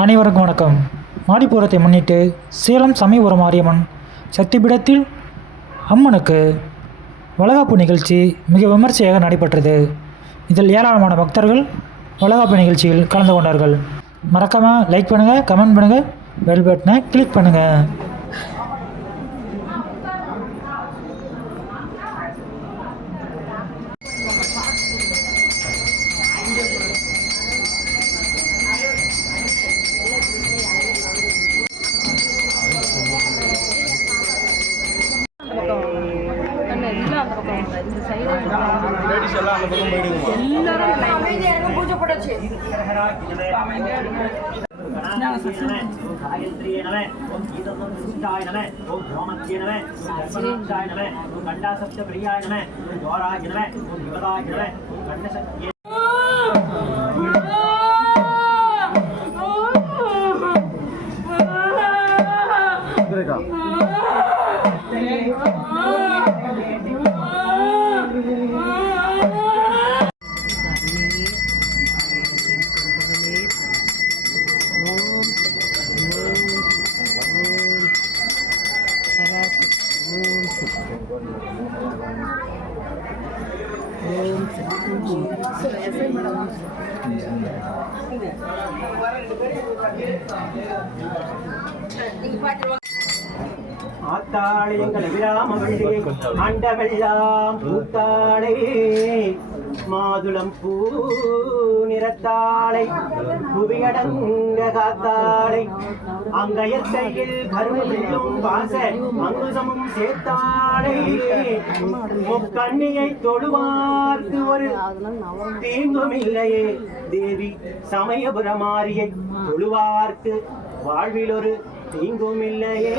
அனைவருக்கும் வணக்கம். மாடிப்பூரத்தை முன்னிட்டு சேலம் சமயபுரம் மாரியம்மன் சக்திபீடத்தில் அம்மனுக்கு வளகாப்பு நிகழ்ச்சி மிக விமர்சையாக நடைபெற்றது. இதில் ஏராளமான பக்தர்கள் வளகாப்பு நிகழ்ச்சியில் கலந்து கொண்டார்கள். மறக்காமல் லைக் பண்ணுங்கள், கமெண்ட் பண்ணுங்கள், பெல் பட்டனை கிளிக் பண்ணுங்கள். ஆத்தாளை எங்கள் விராமவள்ளி ஆண்டவெல்லாம் பூத்தாளை மாதுளம் பூ நிறத்தாளை புவியடங்க காத்தாளை அங்கயத்தையில் கருவிலும் வாச அங்குசமும் சேர்த்தாளை முக்கண்ணியை தொழுவார்க்கு ஒரு தீங்கும் இல்லையே தேவி சமயபுரமாரியை தொழுவார்க்கு வாழ்வில் ஒரு தீங்கும் இல்லையே.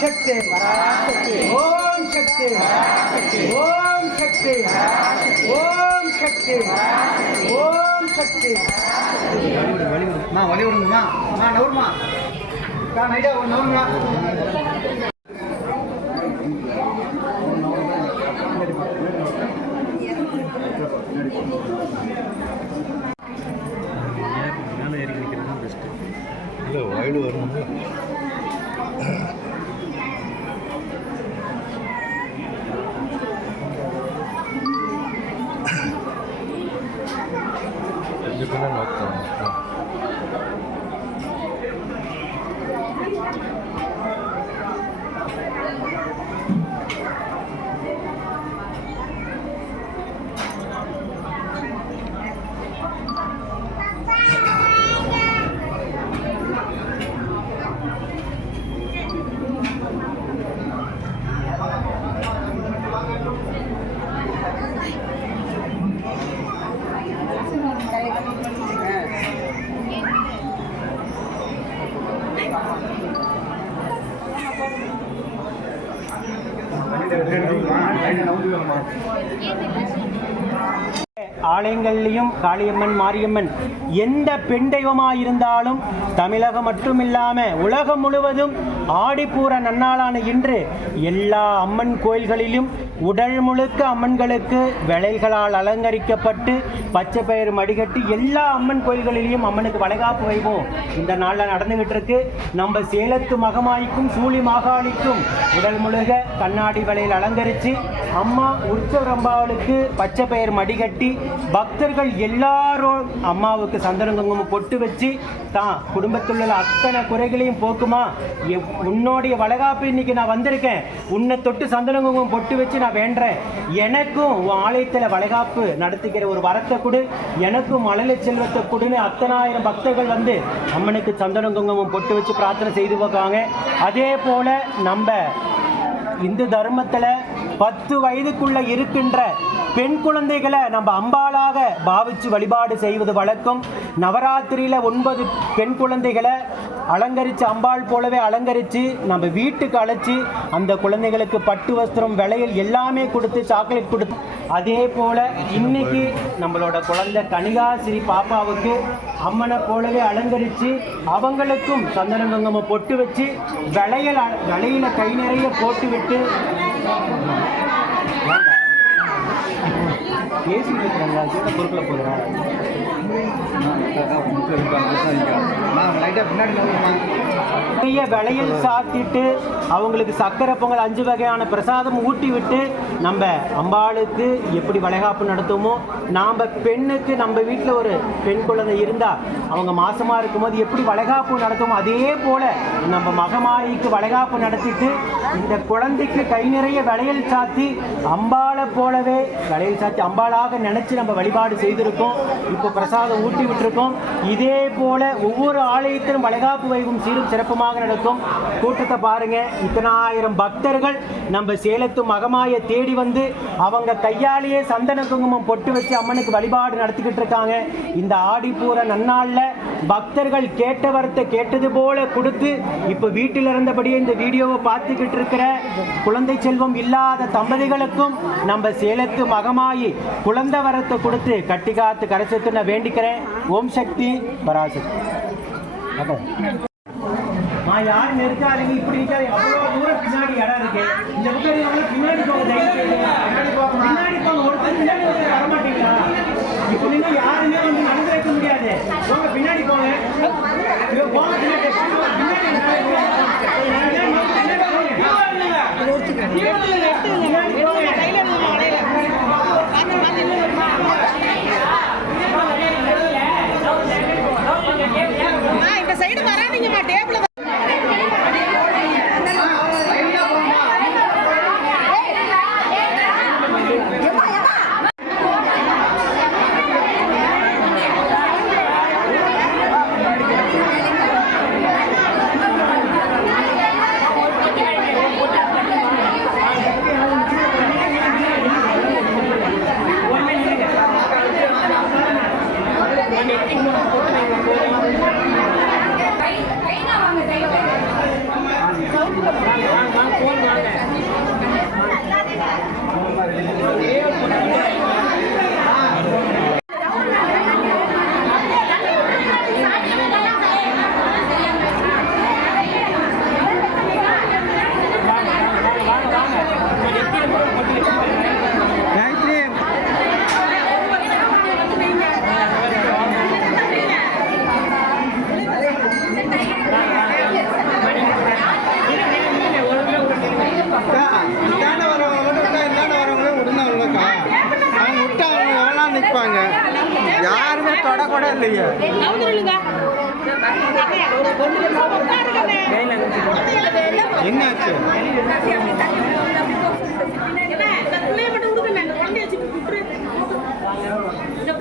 शक्ति ओम शक्ति ओम शक्ति ओम शक्ति ओम शक्ति वली விடுங்கம்மா நவுருமா நைடா நவுருமா மேலே ஏறி நிற்கிறது தான் பெஸ்ட்டு. இல்லை வயடு வரணும். ஆலயங்கள்லையும் காளியம்மன் மாரியம்மன் எந்த பெண் தெய்வமாக இருந்தாலும் தமிழகம் மட்டும் இல்லாமல் உலகம் முழுவதும் ஆடிப்பூர நன்னாளான இன்று எல்லா அம்மன் கோயில்களிலும் உடல் முழுக்க அம்மன்களுக்கு விளைகளால் அலங்கரிக்கப்பட்டு பச்சை பயிர் மடிகட்டி எல்லா அம்மன் கோயில்களிலையும் அம்மனுக்கு வளைகாப்பு வைபவம் இந்த நாளில் நடந்துகிட்டு இருக்கு. நம்ம சேலத்து மகமாய்க்கும் சூழி மாகாளிக்கும் உடல் முழுக கண்ணாடி வளையல் அலங்கரித்து அம்மா உற்சவரம்பாளுக்கு பச்சை பயிர் மடிகட்டி பக்தர்கள் எல்லாரும் அம்மாவுக்கு சந்தன குங்குமம் பொட்டு வச்சு தான் குடும்பத்தில் உள்ள அத்தனை குறைகளையும் போக்குமா, உன்னுடைய வளைகாப்பு இன்னைக்கு நான் வந்திருக்கேன், உன்னை தொட்டு சந்தன குங்குமம் பொட்டு வச்சு நான் வேண்டேன், எனக்கும் உன் ஆலயத்தில் வளைகாப்பு நடத்திக்கிற ஒரு வரத்தை கொடு, எனக்கும் மழலை செல்வத்தை கொடுன்னு அத்தனாயிரம் பக்தர்கள் வந்து அம்மனுக்கு சந்தன குங்குமம் பொட்டு வச்சு பிரார்த்தனை செய்து வைக்காங்க. அதே போல நம்ம இந்து தர்மத்தில் 10 வயதுக்குள்ள இருக்கின்ற பெண் குழந்தைகளை நம்ம அம்பாளாக பாவிச்சு வழிபாடு செய்வது வழக்கம். நவராத்திரியில் 9 பெண் குழந்தைகளை அலங்கரித்து அம்பாள் போலவே அலங்கரித்து நம்ம வீட்டுக்கு அழைச்சி அந்த குழந்தைகளுக்கு பட்டு வஸ்திரம் விளையல் எல்லாமே கொடுத்து சாக்லேட் கொடுத்து, அதே போல் இன்னைக்கு நம்மளோட குழந்தை கனிகாசிரி பாப்பாவுக்கு அம்மனை போலவே அலங்கரித்து அவங்களுக்கும் சந்தன குங்குமம் பொட்டு வச்சு விளையில கை நிறைய போட்டு விட்டு பேசிட்டு இருக்கிறாங்க. பொருட்களை போடுறோம் விளையல் சாத்திட்டு அவங்களுக்கு சக்கரை பொங்கல் 5 வகையான பிரசாதம் ஊட்டி விட்டு நம்ம அம்பாளுக்கு எப்படி வளைகாப்பு நடத்துமோ, நாம் பெண்ணுக்கு நம்ம வீட்டில் ஒரு பெண் குழந்தை இருந்தால் அவங்க மாசமாக இருக்கும்போது எப்படி வளைகாப்பு நடத்துமோ அதே போல் நம்ம மகமாயிக்கு வளைகாப்பு நடத்திட்டு இந்த குழந்தைக்கு கை நிறைய விளையல் சாத்தி அம்பாளை போலவே விளையல் சாத்தி அம்பாளாக நினச்சி நம்ம வழிபாடு செய்திருக்கோம். இப்போ பிரசாதம் ஊட்டி விட்டுருக்கோம். இதே போல் ஒவ்வொரு ஆலயத்திலும் வளைகாப்பு வைகும் சீரும் சிறப்புமாக நடக்கும். கூட்டத்தை பாருங்க, இத்தனாயிரம் பக்தர்கள் நம்ம சேலத்து மகமாயை தேடி வந்து அவங்க கையாலேயே சந்தன குங்குமம் பொட்டு வச்சு அம்மனுக்கு வழிபாடு நடத்திக்கிட்டு இருக்காங்க. இந்த ஆடிப்பூர நன்னாளில் பக்தர்கள் கேட்ட வரத்தை கேட்டது போல கொடுத்து இப்போ வீட்டில் இருந்தபடியே இந்த வீடியோவை பார்த்துக்கிட்டு இருக்கிற குழந்தை செல்வம் இல்லாத தம்பதிகளுக்கும் நம்ம சேலத்து மகமாயி குழந்தை வரத்தை கொடுத்து கட்டி காத்து கரை சேர்த்து நான் வேண்டிக்கிறேன். ஓம் சக்தி பராசக்தி. யாரும் நெருக்காதீங்க, இப்படி இருக்காது. அவ்வளோ தூரம் பின்னாடி இடம் இருக்கு. இந்த பக்கம் பின்னாடி போங்க, பின்னாடி போங்க. ஒரு பின்னாடி வர மாட்டீங்களா? இப்போ நீங்க யாருமே வந்து நடந்து வைக்க முடியாது. போங்க பின்னாடி போங்க, போங்க பின்னாடி இந்த சைடு வராதீங்கம்மா, டேபிள் யாருமே தொடக்கூட இல்லையே. என்னாச்சு? இந்த